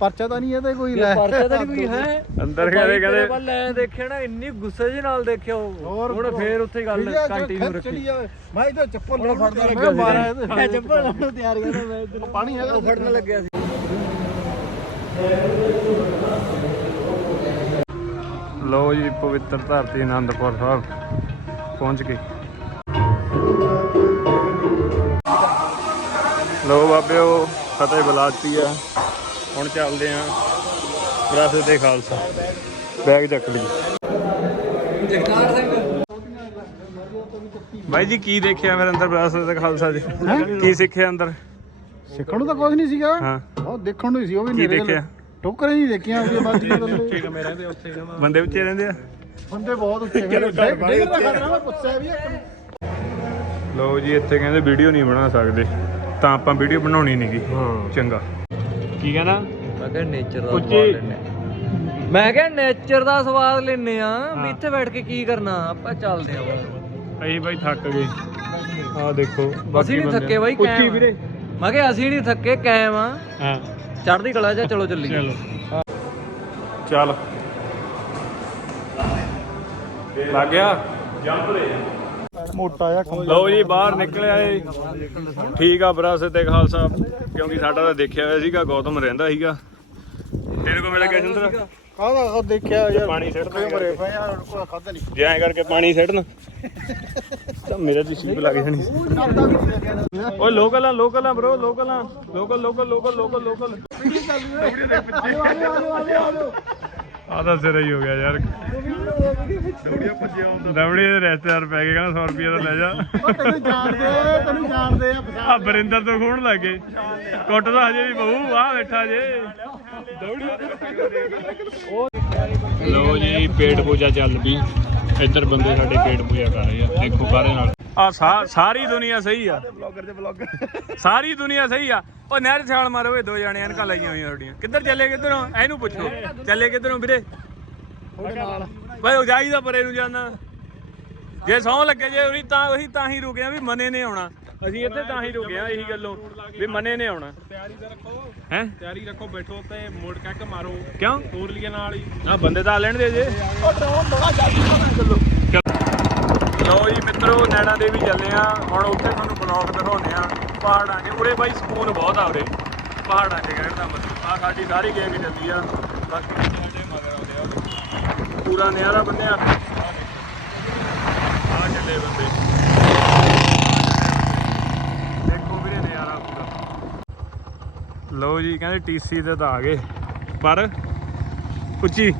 ਪਰਚਾ ਤਾਂ ਨਹੀਂ ਇਹਦੇ ਕੋਈ ਲੈ। ਪਰਚਾ ਤਾਂ ਨਹੀਂ ਕੋਈ ਹੈ। ਅੰਦਰ ਕਹਿੰਦੇ ਕਹਿੰਦੇ ਵੱਲ ਐ ਦੇਖਿਆ ਨਾ ਇੰਨੀ ਗੁੱਸੇ ਜਿਹੇ ਨਾਲ ਦੇਖਿਆ ਉਹ। ਹੁਣ ਫੇਰ ਉੱਥੇ ਗੱਲ ਕੰਟੀਨਿਊ ਰੱਖੀ। ਮੈਂ ਇਧਰ ਚੱਪਲ ਲਾਉਣ ਫੜਦਾ ਲੱਗਿਆ। ਮੈਂ ਚੱਪਲ ਲਾਉਣ ਨੂੰ ਤਿਆਰ ਕਰਦਾ ਮੈਂ ਇੱਧਰ ਪਾਣੀ ਹੈਗਾ ਉਹ ਫੜਨ ਲੱਗਿਆ ਸੀ। ਲਓ ਜੀ ਪਵਿੱਤਰ ਧਰਤੀ ਆਨੰਦਪੁਰ ਸਾਹਿਬ। ਪਹੁੰਚ ਗਏ। ਲੋ ਬਾਬਿਓ ਫਤਿਹ ਬੁਲਾਤੀ ਆ। ਹੁਣ ਚੱਲਦੇ ਆ ਵਿਰਾਸਤ ਤੇ ਖਾਲਸਾ। ਬੈਗ ਚੱਕ ਲਈ। ਜਗਤਾਰ ਸਿੰਘ ਬਾਈ ਜੀ ਕੀ ਦੇਖਿਆ ਫਿਰ ਅੰਦਰ ਵਿਰਾਸਤ ਤੇ ਖਾਲਸਾ ਜੀ? ਕੀ ਸਿੱਖਿਆ ਅੰਦਰ? ਸਿੱਖਣ ਨੂੰ ਤਾਂ ਕੁਝ ਨਹੀਂ ਸੀਗਾ। ਹਾਂ। ਉਹ ਦੇਖਣ ਨੂੰ ਹੀ ਸੀ ਉਹ ਵੀ ਕੀ ਦੇਖਿਆ? ਟੋਕਰੇ ਨਹੀਂ ਦੇਖੀਆਂ ਵੀ ਬਾਕੀ ਬੰਦੇ ਬੰਦੇ ਉੱਚੇ ਰਹਿੰਦੇ ਆ? ਬੰਦੇ ਬਹੁਤ ਉੱਚੇ ਦਾ ਨੂੰ ਲੋ ਜੀ ਇੱਥੇ ਕਹਿੰਦੇ ਵੀਡੀਓ ਨਹੀਂ ਬਣਾ ਸਕਦੇ। ਤਾਂ ਆਪਾਂ ਵੀਡੀਓ ਬਣਾਉਣੀ ਨਹੀਂਗੀ ਚੰਗਾ। ਕੀ ਕਹਿੰਦਾ ਮੈਂ ਕਿਹਾ ਨੇਚਰ ਦਾ ਉੱਚੀ। ਸਵਾਦ ਲੈਣੇ ਮੈਂ ਕਿਹਾ ਨੇਚਰ ਦਾ ਸਵਾਦ ਲੈਣੇ ਆ ਵੀ ਇੱਥੇ ਬੈਠ ਕੇ ਕੀ ਕਰਨਾ? ਆਪਾਂ ਚੱਲਦੇ ਆ। ਅਸੀਂ ਬਾਈ ਥੱਕ ਗਏ। ਆਹ ਦੇਖੋ ਅਸੀਂ ਨਹੀਂ ਥੱਕੇ ਬਾਈ ਉੱਚੀ ਕਾਇਮ ਆ। ਵੀਰੇ। ਮੈਂ ਕਿਹਾ ਅਸੀਂ ਨਹੀਂ ਥੱਕੇ ਕਾਇਮ ਆ। ਹਾਂ। ਚੜ੍ਹਦੀ ਕਲਾ ਜਾ ਚਲੋ ਚੱਲੀਏ। ਚਲੋ। ਚੱਲ। ਲੱਗ ਗਿਆ? ਮੋਟਾ ਜਿਹਾ ਲਓ ਜੀ ਬਾਹਰ ਨਿਕਲਿਆ ਏ ਠੀਕ ਆ ਵਿਰਾਸਤ ਤੇ ਖਾਲਸਾ ਕਿਉਂਕਿ ਸਾਡਾ ਤਾਂ ਦੇਖਿਆ ਹੋਇਆ ਸੀਗਾ ਗੌਤਮ ਰਹਿੰਦਾ ਸੀਗਾ। ਤੇਰੇ ਕੋਲ ਮਿਲ ਗਿਆ ਸਿੰਦਰ ਕਾਹਦਾ ਉਹ ਦੇਖਿਆ ਯਾਰ? ਪਾਣੀ ਸਿੱਟ ਤੇ ਮਰੇ ਪਏ ਯਾਰ ਕੋਈ ਖਾਦਾ ਨਹੀਂ। ਜੇ ਐਂ ਕਰਕੇ ਪਾਣੀ ਸਿੱਟਣ ਤਾਂ ਮੇਰੇ ਦੀ ਸੀਪ ਲੱਗ ਜਾਣੀ। ਓਏ ਲੋਕਲ ਆ ਲੋਕਲ ਆ ਬ్రో ਲੋਕਲ ਆ। Local local local local local ਆ ਤਾਂ ਸਿਰ ਹੀ ਹੋ ਗਿਆ ਯਾਰ। ਦੌੜੀਆਂ ਦੇ ਰਿਸ਼ਤੇਦਾਰ ਪੈ ਗਏ ਕਹਿੰਦਾ 100 ਰੁਪਏ ਦਾ ਲੈ ਜਾ। ਤੈਨੂੰ ਜਾਣਦੇ ਤੈਨੂੰ ਜਾਣਦੇ ਆ ਪਛਾਣ ਆ। ਬਰਿੰਦਰ ਤੋਂ ਖੋਣ ਲੱਗੇ ਕੁੱਟ ਦਾ ਹਜੇ ਵੀ ਬਹੂ ਆ ਬੈਠਾ ਜੇ। ਲੋ ਜੀ ਪੇਟ ਪੂਜਾ ਚੱਲ ਪਈ। ਇੱਧਰ ਬੰਦੇ ਸਾਡੇ ਪੇਟ ਪੂਜਾ ਕਰ ਰਹੇ ਆ। ਦੇਖੋ ਕਾਰੇ ਨਾਲ। ਆ ਸਾਰੀ ਦੁਨੀਆ ਸਹੀ ਆ। ਬਲੌਗਰ ਤੇ ਬਲੌਗਰ ਸਾਰੀ ਦੁਨੀਆ ਸਹੀ ਆ। ਉਹ ਨਹਿਰ ਛਾਲ ਮਾਰੋ ਓਏ ਦੋ ਜਾਣੇ ਐਨਕਾਂ ਲਾਈਆਂ ਹੋਈਆਂ ਤੁਹਾਡੀਆਂ। ਕਿੱਧਰ ਚੱਲੇ ਕਿੱਧਰੋਂ? ਇਹਨੂੰ ਪੁੱਛੋ। ਚੱਲੇ ਕਿੱਧਰੋਂ ਵੀਰੇ? ਓਏ ਉਹ ਜਾਈਦਾ ਪਰੇ ਨੂੰ ਜਾਣਾ। ਜੇ ਸੌ ਲੱਗੇ ਜੇ ਉਹੀ ਤਾਂ ਉਹੀ ਤਾਂ ਹੀ ਰੁਕੇ ਆ ਵੀ ਮਨੇ ਨੇ ਆਉਣਾ। ਅਸੀਂ ਇੱਥੇ ਤਾਂ ਹੀ ਰੁਕੇ ਆ ਇਹੀ ਗੱਲੋਂ ਵੀ ਮਨੇ ਨੇ ਆਉਣਾ। ਤਿਆਰੀ ਤਾਂ ਰੱਖੋ। ਹੈ? ਤਿਆਰੀ ਰੱਖੋ ਬੈਠੋ ਤੇ ਮੋੜ ਕੱਕ ਮਾਰੋ। ਕਿਉਂ? ਤੋਰ ਲੀਏ ਨਾਲ ਹੀ। ਆ ਬੰਦੇ ਤਾਂ ਲੈਣ ਦੇ ਜੇ। ਲੋ ਜੀ ਮਿੱਤਰੋ ਨੈਣਾ ਦੇਵੀ ਚੱਲੇ ਆ। ਹੁਣ ਉੱਥੇ ਤੁਹਾਨੂੰ ਬਲੌਗ ਦਿਖਾਉਨੇ ਆ। ਪਹਾੜਾਂ 'ਚ ਉਰੇ ਬਾਈ ਸਕੂਨ ਬਹੁਤ ਆ ਉਰੇ। ਪਹਾੜਾਂ 'ਚ ਕਹਿਣ ਦਾ ਮਤਲਬ ਆ ਸਾਡੀ ਸਾਰੀ ਗੈਂਗ ਚੱਲੀ ਆ। ਬਾਕੀ ਸਾਡੇ ਮਗਰ ਆਉਂਦੇ ਆ ਪੂਰਾ ਨਿਆਰਾ ਬੰਨਿਆ। ਆ ਚੱਲੇ ਬੰਦੇ। ਦੇਖੋ ਵੀਰੇ ਨਿਆਰਾ ਪੂਰਾ। ਲੋ ਜੀ ਕਹਿੰਦੇ ਟੀਸੀ ਤੇ ਤਾਂ ਆ ਗਏ। ਪਰ ਉੱਚੀ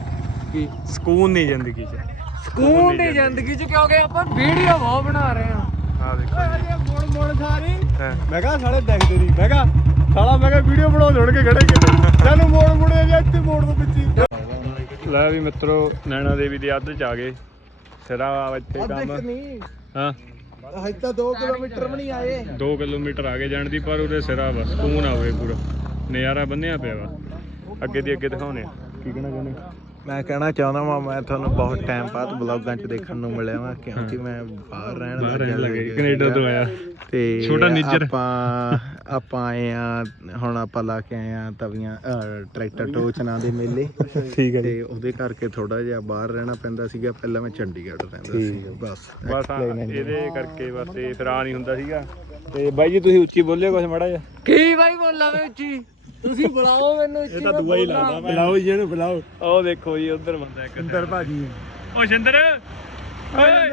ਕੀ? ਸਕੂਨ ਨਹੀਂ ਜ਼ਿੰਦਗੀ 'ਚ। ਸਕੂਨ ਦੀ ਜ਼ਿੰਦਗੀ 'ਚ ਕਿਉਂਕਿ ਆਪਾਂ ਵੀਡੀਓ ਬਹੁਤ ਬਣਾ ਰਹੇ ਆ ਆ ਦੇਖੋ ਜੀ। ਮੋੜ ਮੋੜ ਸਾਰੀ। ਮੈਂ ਕਿਹਾ ਸਾਲੇ ਦੇਖਦੇ ਨਹੀਂ ਮੈਂ ਕਿਹਾ ਸਾਲਾ ਮੈਂ ਕਿਹਾ ਵੀਡੀਓ ਬਣਾਉਣ ਜੁੜ ਕੇ ਖੜੇ ਕਿਤੇ। ਸਾਨੂੰ ਮੋੜ ਮੁੜੇ ਜੇ ਇੱਥੇ ਮੋੜ ਦੋ ਪਿੱਛੇ ਲੈ ਵੀ ਮਿੱਤਰੋ ਨੈਣਾ ਦੇਵੀ ਦੇ ਅੱਧ ਚ ਆ ਗਏ। ਸਿਰਾ ਇੱਥੇ ਕੰਮ। ਹਾਂ। ਹਜੇ ਤਾਂ 2 ਕਿਲੋਮੀਟਰ ਵੀ ਨਹੀਂ ਆਏ। 2 ਕਿਲੋਮੀਟਰ ਆ ਗਏ ਜਾਣ ਦੀ ਪਰ ਉਹਦੇ ਸਿਰਾ ਵਾ ਸਕੂਨ ਆਵੇ ਪੂਰਾ। ਨਜ਼ਾਰਾ ਬੰਨਿਆ ਪਿਆ ਵਾ। ਅੱਗੇ ਦੀ ਅੱਗੇ ਦਿਖਾਉਣੇ ਆ। ਕੀ ਕਹਿਣਾ ਮੈਂ ਕਹਿਣਾ ਚਾਹੁੰਦਾ ਵਾਂ ਮੈਂ ਤੁਹਾਨੂੰ ਬਹੁਤ ਟਾਈਮ ਬਾਅਦ ਬਲੌਗਾਂ 'ਚ ਦੇਖਣ ਨੂੰ ਮਿਲਿਆ ਵਾਂ ਕਿਉਂਕਿ ਮੈਂ ਬਾਹਰ ਰਹਿਣ ਲੱਗੇ ਗਿਆ ਕੈਨੇਡਾ ਤੋਂ ਆਇਆ। ਤੇ ਛੋਟਾ ਨਿੱਜਰ। ਆਪਾਂ ਆਪਾਂ ਆਏ ਆ ਹੁਣ ਆਪਾਂ ਲਾ ਕੇ ਆਏ ਆ ਤਵੀਆਂ ਟਰੈਕਟਰ ਟੋਚਨਾ ਦੇ ਮੇਲੇ। ਠੀਕ ਹੈ ਤੇ ਉਹਦੇ ਕਰਕੇ ਥੋੜਾ ਜਿਹਾ ਬਾਹਰ ਰਹਿਣਾ ਪੈਂਦਾ ਸੀਗਾ ਪਹਿਲਾਂ ਮੈਂ ਚੰਡੀਗੜ੍ਹ ਰਹਿੰਦਾ ਸੀ ਬਸ ਬਸ ਇਹਦੇ ਕਰਕੇ ਬਸ ਇਹ ਫਿਰ ਆ ਨਹੀਂ ਹੁੰਦਾ ਸੀਗਾ। ਤੇ ਬਾਈ ਜੀ ਤੁਸੀਂ ਉੱਚੀ ਬੋਲਿਓ ਕੁਝ ਮੜਾ ਜਾ ਕੀ ਬਾਈ ਬੋਲਾਂ ਮੈਂ ਉੱਚੀ? ਤੁਸੀਂ ਬੁਲਾਓ ਮੈਨੂੰ ਉੱਚੀ ਇਹ ਤਾਂ ਦੂਆ ਹੀ ਲੱਗਦਾ ਬੁਲਾਓ ਜੀ ਇਹਨੂੰ ਬੁਲਾਓ। ਉਹ ਦੇਖੋ ਜੀ ਉਧਰ ਬੰਦਾ ਇੱਕ ਅੰਦਰ ਭਾਜੀ ਓ ਸ਼ਿੰਦਰ! ਓਏ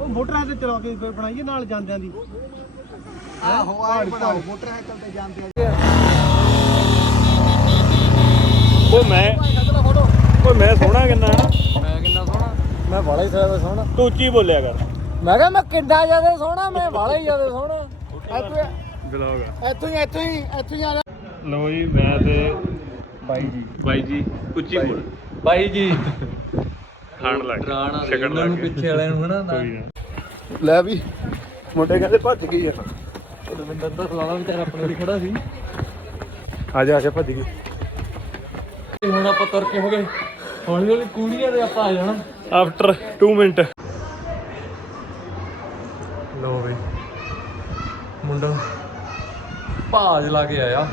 ਉਹ ਮੋਟਰਾਂ ਤੇ ਚਲਾ ਕੇ ਫਿਰ ਬਣਾਈਏ ਨਾਲ ਜਾਂਦਿਆਂ ਦੀ। ਆਹੋ ਆਹ ਬਣਾਓ। ਮੋਟਰਸਾਈਕਲ ਤੇ ਜਾਂਦੇ ਉਹ ਮੈਂ ਓਏ ਮੈਂ ਸੋਹਣਾ ਕਿੰਨਾ ਮੈਂ ਕਿੰਨਾ ਸੋਹਣਾ? ਮੈਂ ਬੜਾ ਹੀ ਸੋਹਣਾ। ਤੂੰ ਉੱਚੀ ਬੋਲਿਆ ਕਰ। ਮੈਂ ਕਿਹਾ ਮੈਂ ਕਿੰਨਾ ਜ਼ਿਆਦਾ ਸੋਹਣਾ ਮੈਂ ਵਾਲਾ ਹੀ ਜ਼ਿਆਦਾ ਸੋਹਣਾ। ਬਲੌਗ ਇੱਥੋਂ ਹੀ ਇੱਥੋਂ ਹੀ ਇੱਥੋਂ ਹੀ ਆ ਲਓ ਜੀ ਮੈਂ ਤੇ ਬਾਈ ਜੀ। ਬਾਈ ਜੀ ਉੱਚੀ ਬੋਲ। ਬਾਈ ਜੀ। ਖਾਣ ਲੱਗ ਡਰਾਣਾ ਦੇ ਛਕਣ ਇਹਨਾਂ ਨੂੰ ਲੱਗ ਗਏ। ਪਿੱਛੇ ਵਾਲਿਆਂ ਨੂੰ ਹਨਾ ਕੋਈ ਨਾ। ਲੈ ਵੀ ਮੁੰਡੇ ਕਹਿੰਦੇ ਭੱਜ ਗਈ ਆ। ਰਵਿੰਦਰ ਦਾ ਸਲਾਣਾ ਵਿਚਾਰਾ ਆਪਣੇ ਲਈ ਖੜਾ ਸੀ। ਆ ਜਾ ਆ ਜਾ ਭੱਜ ਗਈ। ਹੁਣ ਆਪਾਂ ਤੁਰ ਕੇ ਹੋ ਗਏ। ਹੌਲੀ ਹੌਲੀ ਕੂੜੀਆਂ ਦੇ ਆਪਾਂ ਆ ਜਾਣਾ। ਆਫਟਰ 2 ਮਿੰਟ ਲੋ ਬਈ ਮੁੰਡਾ ਭਾਜ ਲਾ ਕੇ ਆਇਆ।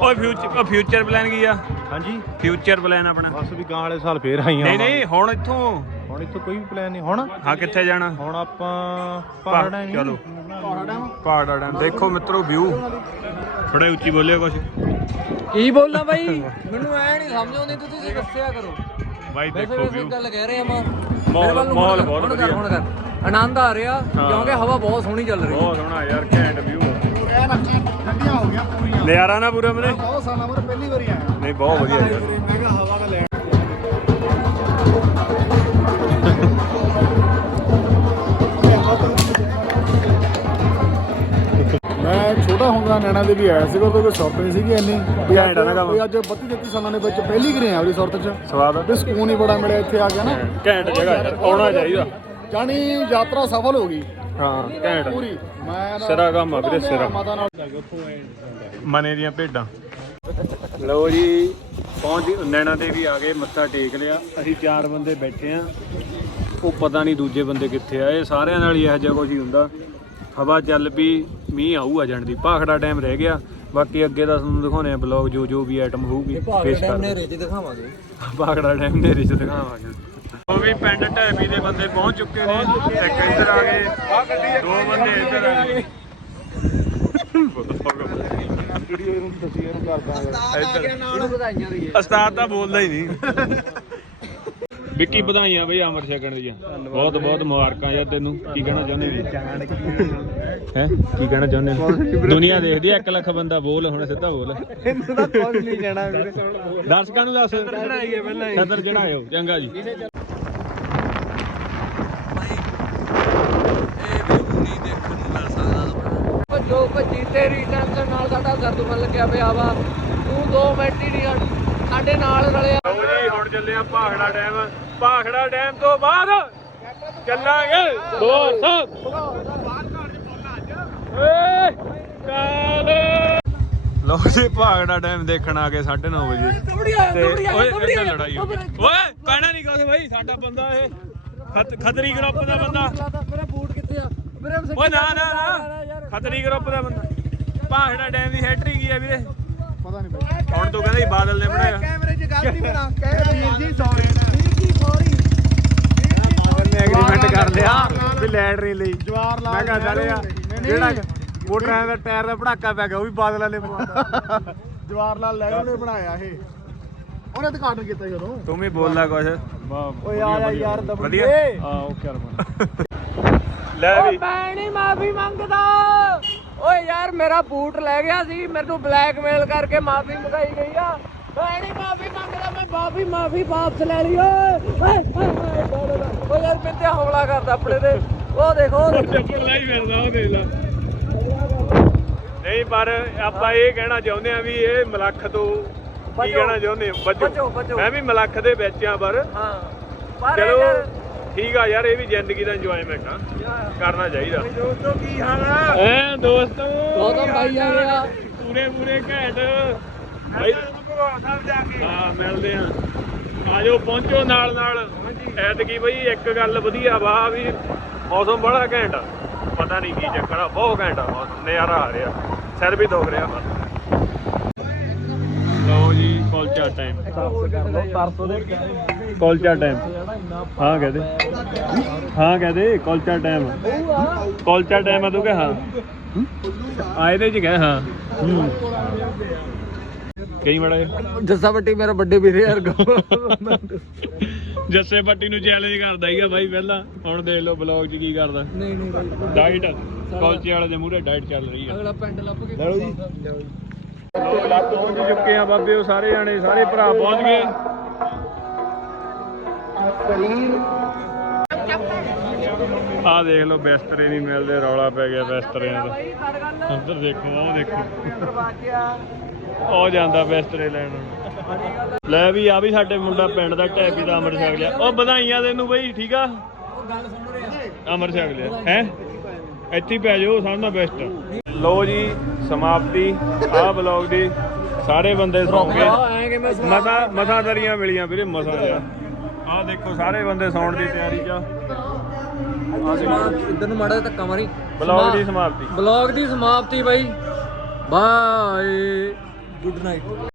ਓਏ ਫਿਊਚਰ ਫਿਊਚਰ ਪਲਾਨ ਕੀ ਆ? ਹਾਂਜੀ। ਫਿਊਚਰ ਪਲਾਨ ਆਪਣਾ। ਬਸ ਵੀ ਗਾਂ ਵਾਲੇ ਸਾਲ ਫੇਰ ਆਈਆਂ ਨਹੀਂ ਨਹੀਂ ਹੁਣ ਇੱਥੋਂ? ਹੁਣ ਇੱਥੋਂ ਕੋਈ ਵੀ ਪਲਾਨ ਨਹੀਂ। ਹੁਣ ਹਾਂ ਕਿੱਥੇ ਜਾਣਾ? ਹੁਣ ਆਪਾਂ ਪਹਾੜ ਨਹੀਂ ਚਲੋ। ਪਹਾੜਾ ਡੈਮ। ਦੇਖੋ ਮਿੱਤਰੋ ਵਿਊ ਥੋੜਾ ਉੱਚੀ ਬੋਲਿਓ ਕੁਝ ਕੀ ਬੋਲਾਂ ਬਾਈ? ਮੈਨੂੰ ਐ ਨਹੀਂ ਸਮਝ ਆਉਂਦੀ ਤੇ ਤੁਸੀਂ ਦੱਸਿਆ ਕਰੋ। ਬਾਈ ਦੇਖੋ ਵਿਊ ਗੱਲ ਕਹਿ ਰਹੇ ਆ ਮਾਂ। ਮਾਹੌਲ- ਮਾਹੌਲ ਬਹੁਤ ਹੁਣ ਕਰ ਵਧੀਆ। ਆਨੰਦ ਆ ਰਿਹਾ ਕਿਉਂਕਿ ਹਵਾ ਬਹੁਤ ਸੋਹਣੀ ਚੱਲ ਰਹੀ ਬਹੁਤ ਸੋਹਣਾ ਯਾਰ ਘੈਂਟ ਵਿਊ ਇਹ ਅੱਖਾਂ ਠੰਡੀਆਂ ਹੋ ਗਈਆਂ ਪੂਰੀਆਂ। ਨਜ਼ਾਰਾ ਨਾ ਪੂਰਾ ਮਨੇ ਬਹੁਤ ਸਾਲਾਂ ਬਾਅਦ ਪਹਿਲੀ ਵਾਰੀ ਆਇਆ। ਨਹੀਂ ਬਹੁਤ ਵਧੀਆ ਯਾਰ। ਮੈਂ ਕਿਹਾ ਹਵਾ ਦਾ ਲੈਣ। ਮੈਂ ਛੋਟਾ ਹੁੰਦਾ ਨੈਣਾ ਦੇ ਵੀ ਆਇਆ ਸੀਗਾ ਉਦੋਂ ਕੋਈ ਸੁਰਤ ਨਹੀਂ ਸੀਗੀ ਇੰਨੀ। ਵੀ ਘੈਂਟ ਆ ਨਾ ਕੰਮ। ਵੀ ਅੱਜ 32 33 ਸਾਲਾਂ ਦੇ ਵਿੱਚ ਪਹਿਲੀ ਗਰੇ ਆ ਉਹਦੀ ਸੁਰਤ 'ਚ। ਸਵਾਦ ਤੇ ਸਕੂਨ ਹੀ ਬੜਾ ਮਿਲਿਆ ਇੱਥੇ ਆ ਕੇ ਨਾ। ਘੈਂਟ ਜਗ੍ਹਾ ਯਾਰ ਆਉਣਾ ਚਾਹੀਦਾ। ਜਾਣੀ ਯਾਤਰਾ ਸਫਲ ਹੋ ਗਈ। ਹਾਂ ਘੈਂਟ। ਪੂਰੀ। ਮੈਂ ਨਾ- ਸਿਰਾ ਕੰਮ ਆ ਵੀਰੇ ਸਿਰਾ। ਮਾਤਾ ਨਾਲ ਮਨੇ ਦੀਆਂ ਭੇਡਾਂ। ਲਓ ਜੀ ਪਹੁੰਚ ਨੈਣਾ ਦੇਵੀ ਆ ਗਏ ਮੱਥਾ ਟੇਕ ਲਿਆ। ਅਸੀਂ ਚਾਰ ਬੰਦੇ ਬੈਠੇ ਆ। ਉਹ ਪਤਾ ਨਹੀਂ ਦੂਜੇ ਬੰਦੇ ਕਿੱਥੇ ਆ। ਇਹ ਸਾਰਿਆਂ ਨਾਲ ਹੀ ਇਹੋ ਜਿਹਾ ਕੁਝ ਹੀ ਹੁੰਦਾ। ਹਵਾ ਚੱਲ ਪਈ ਮੀਂਹ ਆਊ ਆ ਜਾਣ ਦੀ। ਭਾਖੜਾ ਟਾਈਮ ਰਹਿ ਗਿਆ। ਬਾਕੀ ਅੱਗੇ ਦਾ ਤੁਹਾਨੂੰ ਦਿਖਾਉਣੇ ਆ ਬਲੌਗ ਜੋ ਜੋ ਵੀ ਆਈਟਮ ਹੋਊਗੀ ਪੇਸ਼ ਕਰ 'ਚ ਦਿਖਾਵਾਂਗੇ। ਭਾਖੜਾ ਟਾਈਮ ਦੇ ਰਿਸ਼ ਦਿਖਾਵਾਂਗੇ। ਉਹ ਵੀ ਪਿੰਡ ਢੈਬੀ ਦੇ ਬੰਦੇ ਪਹੁੰਚ ਚੁੱਕੇ ਨੇ। ਇੱਕ ਇੱਧਰ ਆ ਗਏ। ਦੋ ਬੰਦੇ ਇੱਧਰ ਆ ਗਏ। ਇੱਧਰ। ਉਸਤਾਦ ਤਾਂ ਬੋਲਦਾ ਹੀ ਨਹੀਂ। ਵਿੱਕੀ ਵਧਾਈਆਂ ਬਈ ਅਮਰ ਛਕਣ ਦੀਆਂ। ਬਹੁਤ ਬਹੁਤ ਮੁਬਾਰਕਾਂ ਯਾਰ ਤੈਨੂੰ। ਕੀ ਕਹਿਣਾ ਚਾਹੁੰਦੇ ਨੇ ਹੈ? ਕੀ ਕਹਿਣਾ ਚਾਹੁੰਦੇ ਨੇ ਦੁਨੀਆ ਦੇਖਦੀ ਆ 1 ਲੱਖ ਬੰਦਾ ਬੋਲ ਹੁਣ ਸਿੱਧਾ ਬੋਲ। ਇਹਨੂੰ ਤਾਂ ਕੁਝ ਨਹੀਂ ਕਹਿਣਾ ਵੀਰੇ ਦਰਸ਼ਕਾਂ ਨੂੰ ਦੱਸ। ਹੀ ਸਦਰ ਚੜਾਇਓ ਚੰਗਾ ਜੀ ਇਹ ਵੀ ਨਹੀਂ ਦੇਖਣ ਨੂੰ ਮਿਲ ਸਕਦਾ ਜੋ ਭੱਜੀ ਤੇਰੀ ਟੈਨਸ਼ਨ ਨਾਲ ਸਾਡਾ ਦਰਦ ਮਨ ਲੱਗਿਆ ਪਿਆ ਵਾ। ਤੂੰ 2 ਮਿੰਟ ਹੀ ਨਹੀਂ ਸਾਡੇ ਨਾਲ ਰਲਿਆ। ਲਓ ਜੀ ਹੁਣ ਚੱਲੇ ਆ ਭਾਖੜਾ ਡੈਮ। ਭਾਖੜਾ ਡੈਮ ਤੋਂ ਬਾਅਦ ਚੱਲਾਂਗੇ। ਦੋਸਤ ਲੋ ਜੀ ਭਾਖੜਾ ਡੈਮ ਦੇਖਣ ਆ ਗਏ 9:30 ਵਜੇ। ਤੇ ਓਏ ਲੜਾਈ ਹੋ ਗਈ। ਓਏ ਕਹਿਣਾ ਨਹੀਂ ਕੁਛ ਬਈ ਸਾਡਾ ਬੰਦਾ ਇਹ। ਖਤ- ਖਤਰੀ ਗਰੁੱਪ ਦਾ ਬੰਦਾ। ਮੇਰਾ ਬੂਟ ਕਿੱਥੇ ਆ? ਮੇਰੇ ਓਏ ਨਾ ਨਾ ਨਾ ਖਤਰੀ ਗਰੁੱਪ ਦਾ ਬੰਦਾ। ਭਾਖੜਾ ਡੈਮ ਦੀ ਹੈਟਰੀ ਕੀ ਆ ਵੀਰੇ। ਪਤਾ ਨਹੀਂ ਬਈ। ਹੁਣ ਤੂੰ ਕਹਿੰਦਾ ਸੀ ਬਾਦਲ ਨੇ ਬਣਾਇਆ। ਕੈਮਰੇ 'ਚ ਗਲਤੀ ਬਣਾ। ਕਹਿ ਵੀਰ ਜੀ ਸੌਰੀ ਨੇ ਐਗਰੀਮੈਂਟ ਕਰ ਲਿਆ ਵੀ ਲੈਟ ਨਹੀਂ ਲਈ। ਜਵਾਰ ਲਾਲ ਮੈਂ ਕਹਿੰਦਾ ਨਹੀਂ। ਜਿਹੜਾ ਮੋਟਰਾਂ ਦਾ ਟਾਇਰ ਦਾ ਪੜਾਕਾ ਪੈ ਗਿਆ ਉਹ ਵੀ ਬਾਦਲਾਂ ਨੇ ਪਵਾਤਾ ਜਵਾਰ ਲਾਲ ਨਹਿਰੂ ਨੇ ਬਣਾਇਆ ਇਹ। ਉਹਨੇ ਉਦਘਾਟਨ ਕੀਤਾ ਸੀ ਉਦੋਂ। ਤੂੰ ਵੀ ਬੋਲਦਾ ਕੁਛ। ਓਏ ਆ ਜਾ ਯਾਰ ਦਬੜੀ ਵਧੀਆ। ਹਾਂ ਓਕੇ ਅਰਮਨ। ਲੈ ਵੀ ਮੈਂ ਨਹੀਂ ਮਾਫੀ ਮੰਗਦਾ। ਓਏ ਯਾਰ ਮੇਰਾ ਬੂਟ ਲੈ ਗਿਆ ਸੀ ਮੈਨੂੰ ਬਲੈਕਮੇਲ ਕਰਕੇ ਮਾਫੀ ਮੰਗਾਈ ਗਈ ਆ ਮੈਂ ਨਹੀਂ ਮਾਫੀ ਮੰਗਦਾ ਮੈਂ ਮਾਫੀ ਮਾਫੀ ਵਾਪਸ ਲੈ ਲਈ ਓਏ ਓਏ, ਯਾਰ ਮੈਂ ਤੇ ਹਮਲਾ ਕਰਦਾ ਆਪਣੇ ਤੇ ਉਹ ਦੇਖੋ ਉਹ ਦੇਖੋ। ਚੱਪਲ ਲਾਈ ਫਿਰਦਾ ਉਹ ਦੇਖ ਲੈ ਨਹੀਂ ਪਰ ਆਪਾਂ ਇਹ ਕਹਿਣਾ ਚਾਹੁੰਦੇ ਆ ਵੀ ਇਹ ਮਲੱਖ ਤੋਂ ਕੀ। ਕਹਿਣਾ ਚਾਹੁੰਦੇ ਬਚੋ। ਮੈਂ ਵੀ ਮਲੱਖ ਦੇ ਵਿੱਚ ਆ ਪਰ ਹਾਂ ਪਰ ਚਲੋ ਠੀਕ ਆ ਯਾਰ ਇਹ ਵੀ ਜ਼ਿੰਦਗੀ ਦਾ ਇੰਜੋਇਮੈਂਟ ਆ। ਕਰਨਾ ਚਾਹੀਦਾ। ਦੋਸਤੋ ਕੀ ਹਾਲ ਆ? ਐ ਦੋਸਤੋ ਗੌਤਮ ਭਾਈ ਆ ਗਿਆ ਪੂਰੇ ਪੂਰੇ ਘੈਂਟ। ਭਾਈ ਹਾਂ ਮਿਲਦੇ ਆ। ਆਜੋ ਪਹੁੰਚੋ ਨਾਲ ਨਾਲ। ਐਤਕੀ ਬਈ ਇੱਕ ਗੱਲ ਵਧੀਆ ਵਾ ਵੀ ਮੌਸਮ ਬੜਾ ਘੈਂਟ ਆ। ਪਤਾ ਨਹੀਂ ਕੀ ਚੱਕਰ ਆ ਬਹੁਤ ਘੈਂਟ ਆ ਮੌਸਮ ਨਜ਼ਾਰਾ ਆ ਰਿਹਾ। ਸਿਰ ਵੀ ਦੁਖ ਰਿਹਾ। ਬਸ ਕੁਲਚਾ ਟਾਈਮ ਕੁਲਚਾ ਟਾਈਮ ਹਾਂ। ਕਹਦੇ ਹਾਂ ਕਹਦੇ ਕੁਲਚਾ ਟਾਈਮ ਕੁਲਚਾ ਟਾਈਮ ਆ ਤੂੰ ਕਹ ਹਾਂ। ਆ ਇਹਦੇ ਚ ਕਹਿ ਹਾਂ। ਹੂੰ। ਕਈ ਮੜਾ ਜੱਸਾ ਬੱਟੀ ਮੇਰਾ ਵੱਡੇ ਵੀਰੇ ਯਾਰ ਜੱਸੇ ਪੱਟੀ ਨੂੰ ਚੈਲੰਜ ਕਰਦਾ ਹੀਗਾ ਬਾਈ ਪਹਿਲਾਂ। ਹੁਣ ਦੇਖ ਲਓ ਬਲੌਗ 'ਚ ਕੀ ਕਰਦਾ। ਨਹੀਂ ਨਹੀਂ ਡਾਈਟ ਕੁਲਚੇ ਵਾਲੇ ਦੇ ਮੂਹਰੇ ਡਾਈਟ ਚੱਲ ਰਹੀ ਆ। ਅਗਲਾ ਪਿੰਡ ਲੱਭ ਕੇ ਲਓ ਜੀ। ਪਹੁੰਚ ਚੁੱਕੇ ਆ ਬਾਬੇ, ਉਹ ਸਾਰੇ ਜਾਣੇ, ਸਾਰੇ ਭਰਾ ਪਹੁੰਚ ਗਏ। ਆ ਦੇਖ ਲਓ, ਬਿਸਤਰੇ ਨਹੀਂ ਮਿਲਦੇ, ਰੌਲਾ ਪੈ ਗਿਆ ਬਿਸਤਰਿਆਂ ਦਾ। ਉੱਧਰ ਦੇਖੋ, ਆਹ ਦੇਖੋ। ਉਹ ਜਾਂਦਾ ਬਿਸਤਰੇ ਲੈਣ। ਲੈ ਵੀ ਆ ਵੀ ਸਾਡੇ ਮੁੰਡਾ ਪਿੰਡ ਦਾ ਟੈਪੀ ਦਾ ਅਮਰ ਛਕ ਲਿਆ ਉਹ ਵਧਾਈਆਂ ਤੈਨੂੰ ਬਈ, ਠੀਕ ਆ? ਅਮਰ ਛਕ ਲਿਆ ਹੈ? ਇੱਥੇ ਪੈ ਜਾਓ ਸਭ ਬੈਸਟ ਲੋ ਜੀ ਸਮਾਪਤੀ। ਆਹ ਬਲੌਗ ਦੀ ਸਾਰੇ ਬੰਦੇ ਸੌਂ ਗਏ। ਮਸਾ ਮਸਾ ਦਰੀਆਂ ਮਿਲੀਆਂ ਵੀਰੇ ਮਸਾ ਆ ਦੇਖੋ ਸਾਰੇ ਬੰਦੇ ਸੌਣ ਦੀ ਤਿਆਰੀ 'ਚ ਆ। ਇਧਰ ਨੂੰ ਮਾੜਾ ਧੱਕਾ ਮਾਰੀ। ਬਲੌਗ ਦੀ ਸਮਾਪਤੀ। ਬਲੌਗ ਦੀ ਸਮਾਪਤੀ ਬਾਈ। Bye good night